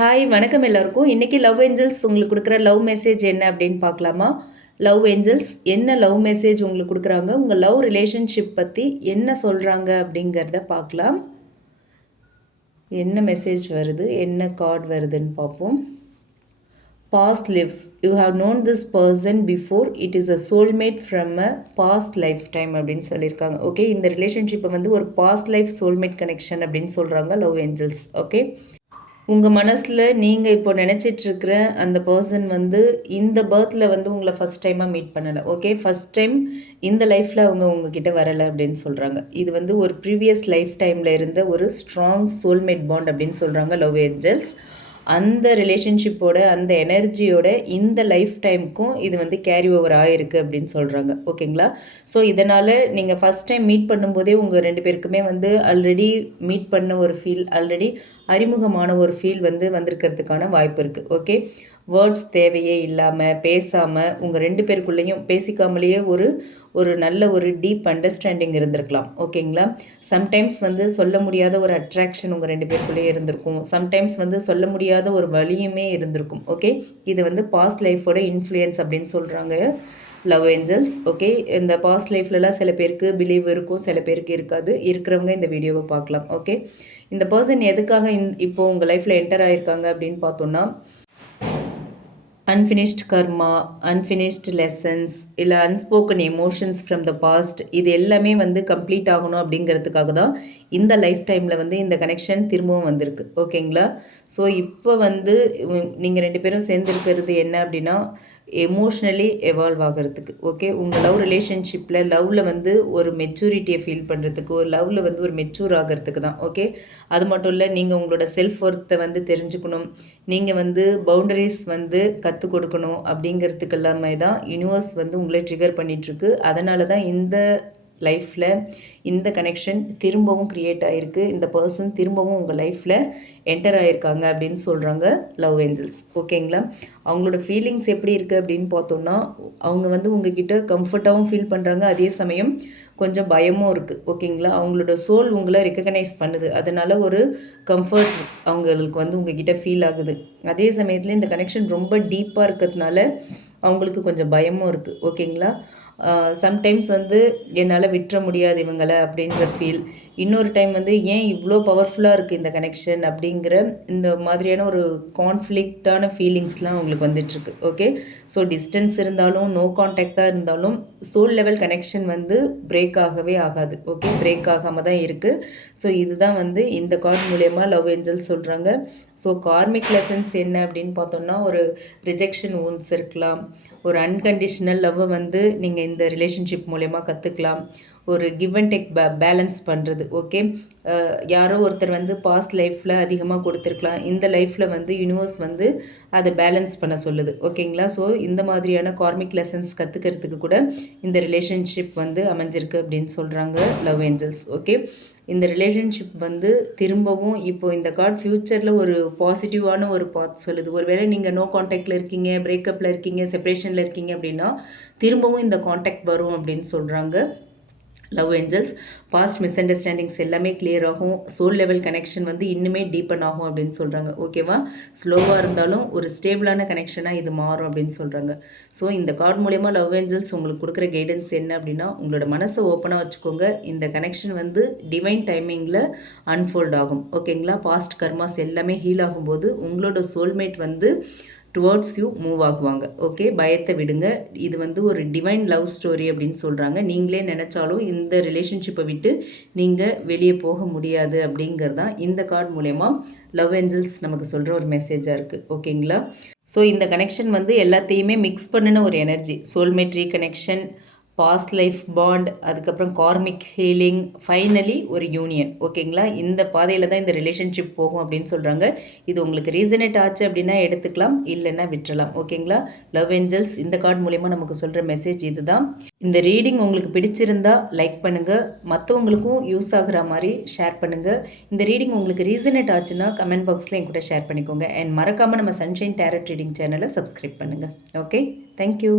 Hi வணக்கம் எல்லாருக்கும். இன்றைக்கி லவ் ஏஞ்சல்ஸ் உங்களுக்கு கொடுக்குற லவ் மெசேஜ் என்ன அப்படின்னு பார்க்கலாமா? லவ் ஏஞ்சல்ஸ் என்ன லவ் மெசேஜ் உங்களுக்கு கொடுக்குறாங்க? உங்கள் லவ் ரிலேஷன்ஷிப் பற்றி என்ன சொல்கிறாங்க அப்படிங்கிறத பார்க்கலாம். என்ன மெசேஜ் வருது? என்ன கார்டு வருதுன்னு பார்ப்போம். Past lives you have known this person before it is a soulmate from a past life time அப்படின்னு சொல்லியிருக்காங்க. ஓகே இந்த ரிலேஷன்ஷிப்பை வந்து ஒரு பாஸ்ட் லைஃப் சோல்மேட் கனெக்ஷன் அப்படின்னு சொல்கிறாங்க லவ் ஏஞ்சல்ஸ் ஓகே உங்கள் மனசில் நீங்கள் இப்போ நினச்சிட்ருக்கிற அந்த பர்சன் வந்து இந்த பர்த்தில் வந்து உங்களை ஃபஸ்ட் டைமாக மீட் பண்ணலை. ஓகே ஃபஸ்ட் டைம் இந்த லைஃப்பில் அவங்க உங்ககிட்ட வரலை அப்படின்னு சொல்கிறாங்க இது வந்து ஒரு ப்ரீவியஸ் லைஃப் டைமில் இருந்த ஒரு ஸ்ட்ராங் சோல்மேட் பாண்ட் அப்படின்னு சொல்கிறாங்க லவ் ஏஞ்சல்ஸ் அந்த ரிலேஷன்ஷிப்போட அந்த எனர்ஜியோட இந்த லைஃப் டைமுக்கும் இது வந்து கேரி ஓவர் ஆகிருக்கு அப்படின்னு சொல்கிறாங்க ஓகேங்களா ஸோ இதனால் நீங்கள் ஃபஸ்ட் டைம் மீட் பண்ணும்போதே உங்கள் ரெண்டு பேருக்குமே வந்து ஆல்ரெடி மீட் பண்ண ஒரு ஃபீல் ஆல்ரெடி அறிமுகமான ஒரு ஃபீல் வந்து வந்திருக்கிறதுக்கான வாய்ப்பு இருக்குது ஓகே வேர்ட்ஸ் தேவையே இல்லாமல் பேசாமல் உங்கள் ரெண்டு பேருக்குள்ளேயும் பேசிக்காமலேயே ஒரு ஒரு நல்ல ஒரு டீப் அண்டர்ஸ்டாண்டிங் இருந்திருக்கலாம். ஓகேங்களா சம்டைம்ஸ் வந்து சொல்ல முடியாத ஒரு அட்ராக்ஷன் உங்கள் ரெண்டு பேருக்குள்ளேயே இருந்திருக்கும். சம்டைம்ஸ் வந்து சொல்ல முடியாத ஒரு வழியுமே இருந்திருக்கும். ஓகே இது வந்து பாஸ்ட் லைஃபோட இன்ஃப்ளூயன்ஸ் அப்படின்னு சொல்கிறாங்க லவ் ஏஞ்சல்ஸ் ஓகே இந்த பாஸ்ட் லைஃப்லலாம் சில பேருக்கு பிலீவ் இருக்கும் சில பேருக்கு இருக்காது. இருக்கிறவங்க இந்த வீடியோவை பார்க்கலாம். ஓகே இந்த பர்சன் எதுக்காக இந் இப்போது உங்கள் லைஃப்பில் என்டர் ஆகிருக்காங்க அப்படின்னு பார்த்தோன்னா அன்ஃபினிஷ்ட் கர்மா அன்ஃபினிஷ்ட் லெசன்ஸ் இல்லை unspoken emotions from the past இது எல்லாமே வந்து கம்ப்ளீட் ஆகணும் அப்படிங்கிறதுக்காக தான் இந்த லைஃப் டைமில் வந்து இந்த கனெக்ஷன் திரும்பவும் வந்திருக்கு. ஓகேங்களா ஸோ இப்போ வந்து நீங்கள் ரெண்டு பேரும் சேர்ந்துருக்கிறது என்ன அப்படின்னா எமோஷ்னலி எவால்வ் ஆகிறதுக்கு ஓகே உங்கள் லவ் ரிலேஷன்ஷிப்பில் லவ்வில் வந்து ஒரு மெச்சூரிட்டியை ஃபீல் பண்ணுறதுக்கு ஒரு லவ்வில் வந்து ஒரு மெச்சூர் ஆகிறதுக்கு தான் ஓகே அது மட்டும் இல்லை நீங்கள் உங்களோட செல்ஃப் ஒர்த்தை வந்து தெரிஞ்சுக்கணும். நீங்கள் வந்து பவுண்டரிஸ் வந்து கற்றுக் கொடுக்கணும் அப்படிங்கிறதுக்கு எல்லாமே தான் யூனிவர்ஸ் வந்து உங்களை ட்ரிகர் பண்ணிகிட்ருக்கு அதனால தான் இந்த லைஃப்பில் இந்த கனெக்ஷன் திரும்பவும் க்ரியேட் ஆகிருக்கு இந்த பர்சன் திரும்பவும் உங்கள் லைஃப்பில் என்டர் ஆகியிருக்காங்க அப்படின்னு சொல்கிறாங்க லவ் ஏஞ்சல்ஸ் ஓகேங்களா அவங்களோட ஃபீலிங்ஸ் எப்படி இருக்குது அப்படின்னு பார்த்தோன்னா அவங்க வந்து உங்ககிட்ட கம்ஃபர்ட்டாகவும் ஃபீல் பண்ணுறாங்க அதே சமயம் கொஞ்சம் பயமும் இருக்குது ஓகேங்களா? அவங்களோட சோல் உங்களை ரெக்கக்னைஸ் பண்ணுது. அதனால் ஒரு கம்ஃபர்ட் அவங்களுக்கு வந்து உங்ககிட்ட ஃபீல் ஆகுது. அதே சமயத்தில் இந்த கனெக்ஷன் ரொம்ப டீப்பாக இருக்கிறதுனால அவங்களுக்கு கொஞ்சம் பயமும் இருக்குது ஓகேங்களா? சம்டைம்ஸ் வந்து என்னால் விட்டுற முடியாது இவங்களை அப்படின்ற ஃபீல் இன்னொரு டைம் வந்து ஏன் இவ்வளோ பவர்ஃபுல்லாக இருக்குது இந்த கனெக்ஷன் அப்படிங்கிற இந்த மாதிரியான ஒரு கான்ஃப்ளிக்டான ஃபீலிங்ஸ்லாம் உங்களுக்கு வந்துட்டுருக்கு ஓகே ஸோ டிஸ்டன்ஸ் இருந்தாலும் நோ கான்டாக்டாக இருந்தாலும் சோல் லெவல் கனெக்ஷன் வந்து பிரேக் ஆகவே ஆகாது. ஓகே பிரேக் ஆகாமல் தான் இருக்குது ஸோ இதுதான் வந்து இந்த கார்டு மூலயமா லவ் ஏஞ்சல் சொல்கிறாங்க ஸோ கார்மிக் லெசன்ஸ் என்ன அப்படின்னு பார்த்தோம்னா ஒரு ரிஜெக்ஷன் ஊன்ஸ் இருக்கலாம். ஒரு அன்கண்டிஷ்னல் லவ்வை வந்து நீங்கள் இந்த ரிலேஷன்ஷிப் மூலயமா கற்றுக்கலாம் ஒரு give and take pay balance பண்ணுறது ஓகே யாரோ ஒருத்தர் வந்து பாஸ்ட் லைஃப்பில் அதிகமாக கொடுத்துருக்கலாம். இந்த லைஃப்பில் வந்து யூனிவர்ஸ் வந்து அதை பேலன்ஸ் பண்ண சொல்லுது ஓகேங்களா ஸோ இந்த மாதிரியான கார்மிக் லெசன்ஸ் கற்றுக்கிறதுக்கு கூட இந்த ரிலேஷன்ஷிப் வந்து அமைஞ்சிருக்கு அப்படின்னு சொல்கிறாங்க லவ் ஏஞ்சல்ஸ் ஓகே இந்த ரிலேஷன்ஷிப் வந்து திரும்பவும் இப்போ இந்த கார்ட் ஃப்யூச்சரில் ஒரு பாசிட்டிவான ஒரு பாத் சொல்லுது. ஒருவேளை நீங்கள் நோ காண்டாக்டில் இருக்கீங்க பிரேக்கப்பில் இருக்கீங்க செப்பரேஷனில் இருக்கீங்க அப்படின்னா திரும்பவும் இந்த காண்டாக்ட் வரும் அப்படின்னு சொல்கிறாங்க love angels past misunderstandings எல்லாமே கிளியர் ஆகும். சோல் லெவல் கனெக்ஷன் வந்து இன்னுமே டீப்பன் ஆகும் அப்படின்னு சொல்கிறாங்க ஓகேவா ஸ்லோவாக இருந்தாலும் ஒரு ஸ்டேபிளான கனெக்ஷனாக இது மாறும் அப்படின்னு சொல்கிறாங்க ஸோ இந்த கார்டு மூலயமா லவ் ஏஞ்சல்ஸ் உங்களுக்கு கொடுக்குற கைடன்ஸ் என்ன அப்படின்னா உங்களோட மனசை ஓப்பனாக வச்சுக்கோங்க. இந்த கனெக்ஷன் வந்து டிவைன் டைமிங்கில் அன்ஃபோல்ட் ஆகும். ஓகேங்களா பாஸ்ட் கர்மாஸ் எல்லாமே ஹீல் ஆகும்போது உங்களோட சோல்மேட் வந்து டுவர்ட்ஸ் யூ மூவ் ஆகுவாங்க. ஓகே பயத்தை விடுங்க. இது வந்து ஒரு டிவைன் லவ் ஸ்டோரி அப்படின்னு சொல்கிறாங்க நீங்களே நினச்சாலும் இந்த ரிலேஷன்ஷிப்பை விட்டு நீங்கள் வெளியே போக முடியாது அப்படிங்கிறது தான் இந்த கார்டு மூலயமா லவ் ஏஞ்சல்ஸ் நமக்கு சொல்கிற ஒரு மெசேஜாக இருக்குது ஓகேங்களா ஸோ இந்த கனெக்ஷன் வந்து எல்லாத்தையுமே மிக்ஸ் பண்ணின ஒரு எனர்ஜி சோல்மேட்ரி கனெக்ஷன் பாஸ்ட் லைஃப் பாண்ட் அதுக்கப்புறம் கார்மிக் ஹீலிங் ஃபைனலி ஒரு யூனியன் ஓகேங்களா இந்த பாதையில் தான் இந்த ரிலேஷன்ஷிப் போகும் அப்படின்னு சொல்கிறாங்க இது உங்களுக்கு ரீசனேட் ஆச்சு அப்படின்னா எடுத்துக்கலாம் இல்லைன்னா விட்டுறலாம். ஓகேங்களா லவ் ஏஞ்சல்ஸ் இந்த கார்டு மூலயமா நமக்கு சொல்கிற மெசேஜ் இதுதான். இந்த ரீடிங் உங்களுக்கு பிடிச்சிருந்தா லைக் பண்ணுங்கள் மற்றவங்களுக்கும் யூஸ் ஆகுற மாதிரி ஷேர் பண்ணுங்கள் இந்த ரீடிங் உங்களுக்கு ரீசனேட் ஆச்சுன்னா கமெண்ட் பாக்ஸில் என் கூட ஷேர் பண்ணிக்கோங்க. அண்ட் மறக்காமல் நம்ம சன்ஷைன் டேரட் ரீடிங் சேனலை சப்ஸ்கிரைப் பண்ணுங்கள் ஓகே தேங்க்யூ